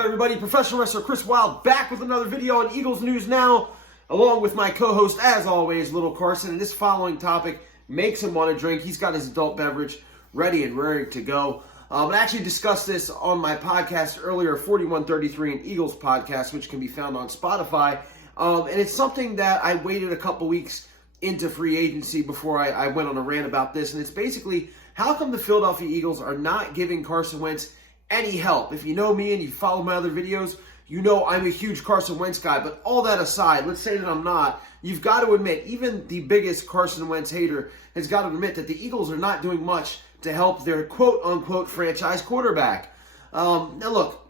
up, everybody? Professional wrestler Chris Wilde back with another video on Eagles News Now, along with my co-host, as always, Little Carson. And this following topic makes him want to drink. He's got his adult beverage ready and raring to go. I actually discussed this on my podcast earlier, 4133, an Eagles podcast, which can be found on Spotify. And it's something that I waited a couple weeks into free agency before I went on a rant about this. And it's basically, how come the Philadelphia Eagles are not giving Carson Wentz any help? If you know me and you follow my other videos, you know I'm a huge Carson Wentz guy. But all that aside, let's say that I'm not. You've got to admit, even the biggest Carson Wentz hater has got to admit that the Eagles are not doing much to help their quote-unquote franchise quarterback. Now look,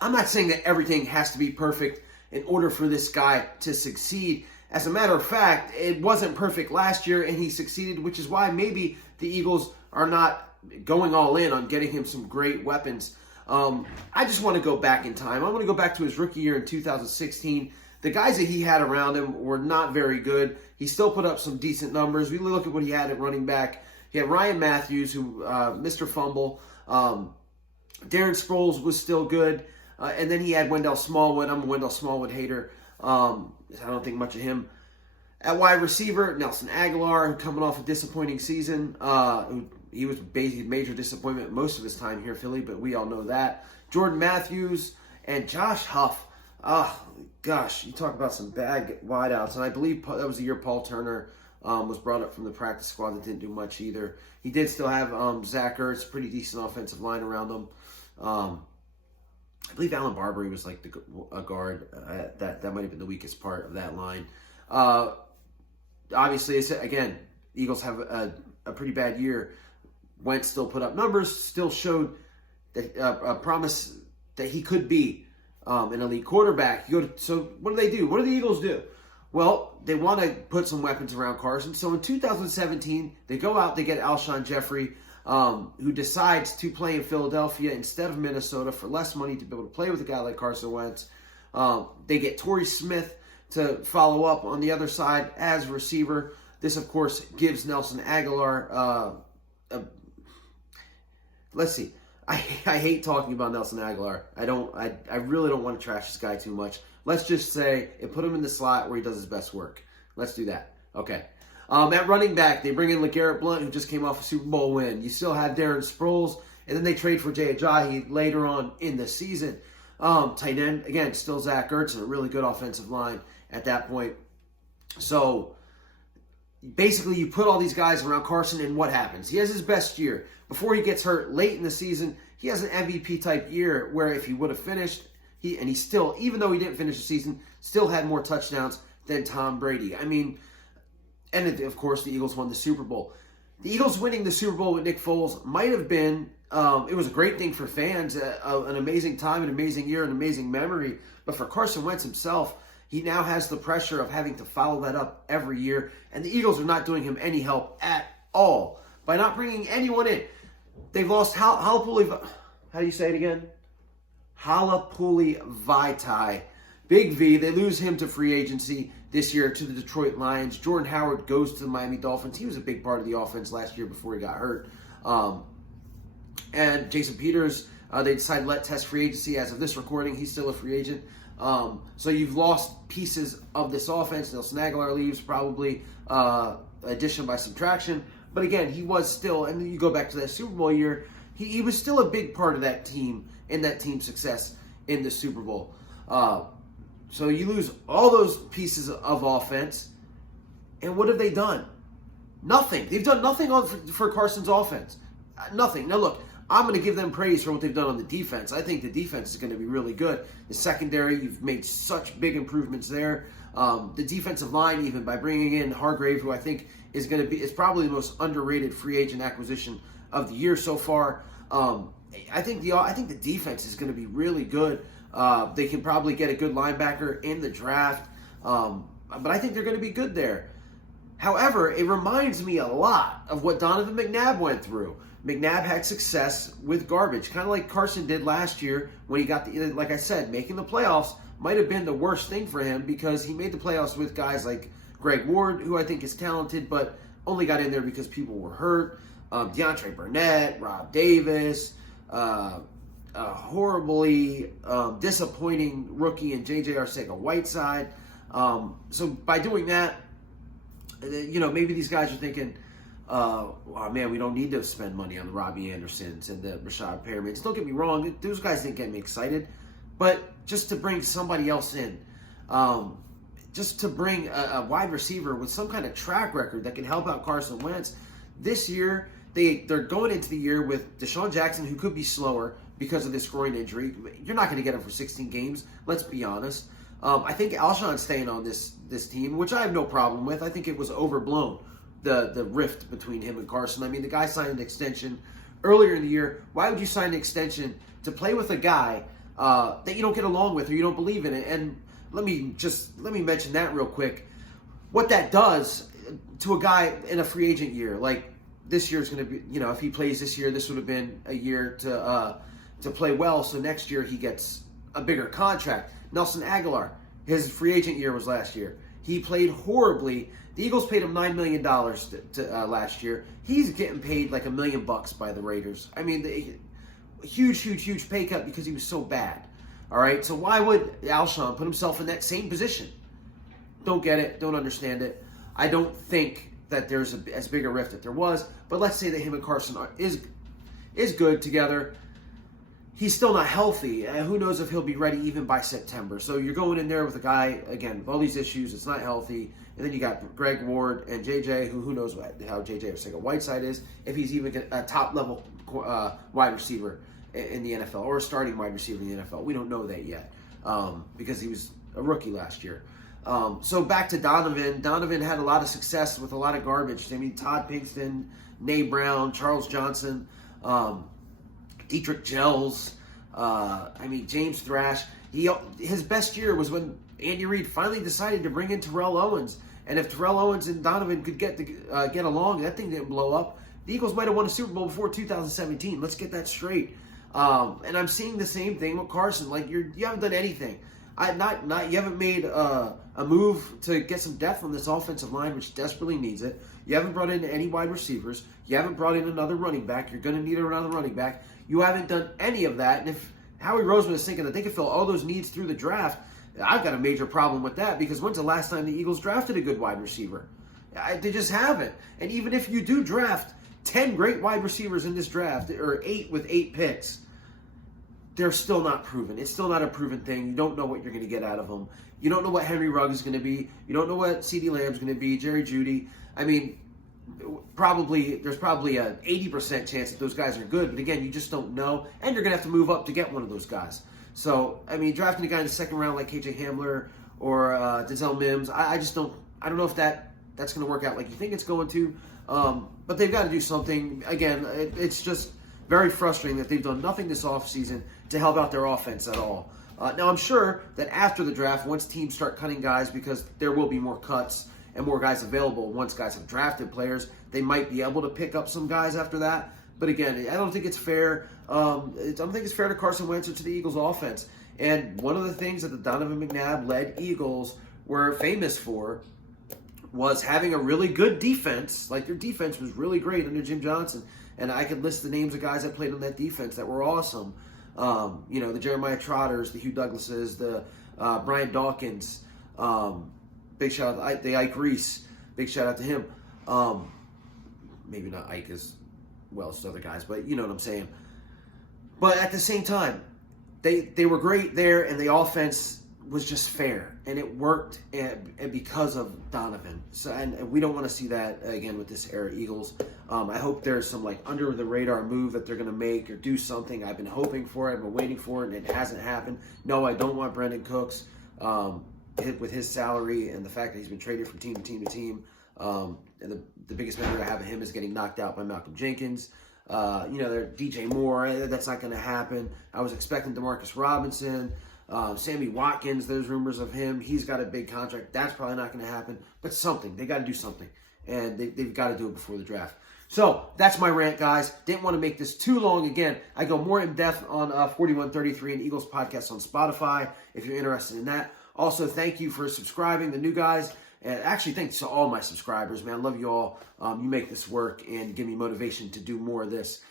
I'm not saying that everything has to be perfect in order for this guy to succeed. As a matter of fact, it wasn't perfect last year and he succeeded, which is why maybe the Eagles are not going all in on getting him some great weapons. I just want to go back in time. I want to go back to his rookie year in 2016. The guys that he had around him were not very good. He still put up some decent numbers. We look at what he had at running back. He had Ryan Matthews, who Mr. Fumble. Darren Sproles was still good. And then he had Wendell Smallwood. I'm a Wendell Smallwood hater. I don't think much of him. At wide receiver, Nelson Aguilar, coming off a disappointing season. He was basically a major disappointment most of his time here in Philly, but we all know that. Jordan Matthews and Josh Huff. Gosh, you talk about some bad wideouts. And I believe that was the year Paul Turner was brought up from the practice squad that didn't do much either. He did still have Zach Ertz, pretty decent offensive line around him. I believe Alan Barbery was like a guard. That might have been the weakest part of that line. Obviously, again, Eagles have a pretty bad year. Wentz still put up numbers, still showed that a promise that he could be an elite quarterback. So what do? What do the Eagles do? Well, they want to put some weapons around Carson. So in 2017, they go out, they get Alshon Jeffrey, who decides to play in Philadelphia instead of Minnesota for less money to be able to play with a guy like Carson Wentz. They get Torrey Smith to follow up on the other side as receiver. This, of course, gives Nelson Aguilar let's see. I hate talking about Nelson Aguilar. I really don't want to trash this guy too much. Let's just say and put him in the slot where he does his best work. Let's do that. Okay. At running back, they bring in LeGarrette Blount, who just came off a Super Bowl win. You still have Darren Sproles, and then they trade for Jay Ajayi later on in the season. Tight end, again, still Zach Ertz, and a really good offensive line at that point. So basically, you put all these guys around Carson, and what happens? He has his best year. Before he gets hurt late in the season, he has an MVP-type year where if he would have finished, he still, even though he didn't finish the season, still had more touchdowns than Tom Brady. I mean, and of course, the Eagles won the Super Bowl. The Eagles winning the Super Bowl with Nick Foles might have been, it was a great thing for fans, an amazing time, an amazing year, an amazing memory. But for Carson Wentz himself, he now has the pressure of having to follow that up every year. And the Eagles are not doing him any help at all by not bringing anyone in. They've lost Halapuli. How do you say it again? Halapuli Vaitai. Big V. They lose him to free agency this year to the Detroit Lions. Jordan Howard goes to the Miami Dolphins. He was a big part of the offense last year before he got hurt. And Jason Peters, they decided to let test free agency. As of this recording, he's still a free agent. So you've lost pieces of this offense. Nelson Aguilar leaves, probably addition by subtraction. But again, he was still, and then you go back to that Super Bowl year, he was still a big part of that team and that team's success in the Super Bowl. So you lose all those pieces of offense, and what have they done? Nothing. They've done nothing for Carson's offense. Nothing. Now look, I'm going to give them praise for what they've done on the defense. I think the defense is going to be really good. The secondary, you've made such big improvements there. The defensive line, even by bringing in Hargrave, who I think is probably the most underrated free agent acquisition of the year so far. I think the defense is going to be really good. They can probably get a good linebacker in the draft, but I think they're going to be good there. However, it reminds me a lot of what Donovan McNabb went through. McNabb had success with garbage, kind of like Carson did last year when he got like I said, making the playoffs might have been the worst thing for him because he made the playoffs with guys like Greg Ward, who I think is talented, but only got in there because people were hurt. DeAndre Burnett, Rob Davis, a horribly disappointing rookie in J.J. Arcega-Whiteside. So by doing that, maybe these guys are thinking, oh man, we don't need to spend money on the Robbie Andersons and the Rashad Perrimans. Don't get me wrong, those guys didn't get me excited, but just to bring somebody else in, just to bring a wide receiver with some kind of track record that can help out Carson Wentz. This year, they're going into the year with Deshaun Jackson, who could be slower because of this groin injury. You're not going to get him for 16 games, let's be honest. I think Alshon's staying on this team, which I have no problem with. I think it was overblown, the rift between him and Carson. I mean, the guy signed an extension earlier in the year. Why would you sign an extension to play with a guy that you don't get along with or you don't believe in it? And let me mention that real quick. What that does to a guy in a free agent year, like this year is going to be, if he plays this year, this would have been a year to play well. So next year he gets a bigger contract. Nelson Aguilar, his free agent year was last year. He played horribly. The Eagles paid him $9 million last year. He's getting paid like $1 million by the Raiders. I mean, huge pay cut because he was so bad. All right, so why would Alshon put himself in that same position? Don't get it. Don't understand it. I don't think that there's as big a rift as there was. But let's say that him and Carson is good together. He's still not healthy. Who knows if he'll be ready even by September. So you're going in there with a guy, again, with all these issues. It's not healthy. And then you got Greg Ward and JJ, who knows how JJ Arcega-Whiteside is, if he's even a top-level wide receiver in the NFL or a starting wide receiver in the NFL. We don't know that yet because he was a rookie last year. So back to Donovan. Donovan had a lot of success with a lot of garbage. I mean, Todd Pinkston, Nay Brown, Charles Johnson, Dietrich Gels, James Thrash. His best year was when Andy Reid finally decided to bring in Terrell Owens. And if Terrell Owens and Donovan could get along, that thing didn't blow up. The Eagles might have won a Super Bowl before 2017. Let's get that straight. And I'm seeing the same thing with Carson. Like you haven't done anything. You haven't made a move to get some depth on this offensive line, which desperately needs it. You haven't brought in any wide receivers. You haven't brought in another running back. You're going to need another running back. You haven't done any of that. And if Howie Roseman is thinking that they can fill all those needs through the draft, I've got a major problem with that because when's the last time the Eagles drafted a good wide receiver? They just haven't. And even if you do draft 10 great wide receivers in this draft, or 8 with 8 picks, they're still not proven. It's still not a proven thing. You don't know what you're going to get out of them. You don't know what Henry Ruggs is going to be. You don't know what CeeDee Lamb's going to be, Jerry Jeudy. I mean, there's probably an 80% chance that those guys are good, but again, you just don't know, and you're going to have to move up to get one of those guys. So, I mean, drafting a guy in the second round like KJ Hamler or Denzel Mims, I don't know if that's going to work out like you think it's going to, but they've got to do something. Again, it's just very frustrating that they've done nothing this offseason to help out their offense at all. Now, I'm sure that after the draft, once teams start cutting guys, because there will be more cuts and more guys available, once guys have drafted players, they might be able to pick up some guys after that. But again, I don't think it's fair. I don't think it's fair to Carson Wentz or to the Eagles offense. And one of the things that the Donovan McNabb-led Eagles were famous for was having a really good defense. Like, their defense was really great under Jim Johnson. And I could list the names of guys that played on that defense that were awesome. The Jeremiah Trotters, the Hugh Douglases, the Brian Dawkins. Big shout out to Ike Reese. Big shout out to him. Maybe not Ike as well as other guys, but you know what I'm saying. But at the same time, they were great there, and the offense was just fair, and it worked, and because of Donovan. So, and we don't want to see that again with this era Eagles. I hope there's some like under the radar move that they're going to make or do something. I've been hoping for it. I've been waiting for it, and it hasn't happened. No, I don't want Brendan Cooks with his salary and the fact that he's been traded from team to team to team. And the biggest memory I have of him is getting knocked out by Malcolm Jenkins. They're DJ Moore. That's not going to happen. I was expecting DeMarcus Robinson. Sammy Watkins, there's rumors of him. He's got a big contract. That's probably not going to happen. But something. They got to do something. And they've got to do it before the draft. So, that's my rant, guys. Didn't want to make this too long. Again, I go more in depth on 4133 and Eagles podcast on Spotify if you're interested in that. Also, thank you for subscribing, the new guys. And actually, thanks to all my subscribers, man. I love you all. You make this work and give me motivation to do more of this.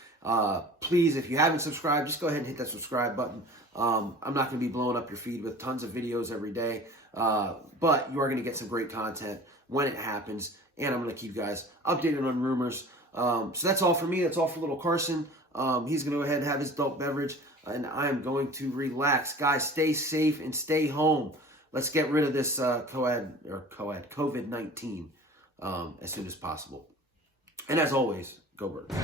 Please, if you haven't subscribed, just go ahead and hit that subscribe button. I'm not going to be blowing up your feed with tons of videos every day, but you are going to get some great content when it happens, and I'm going to keep you guys updated on rumors. So that's all for me. That's all for little Carson. He's going to go ahead and have his adult beverage, and I am going to relax. Guys, stay safe and stay home. Let's get rid of this COVID-19 as soon as possible. And as always, go Birds.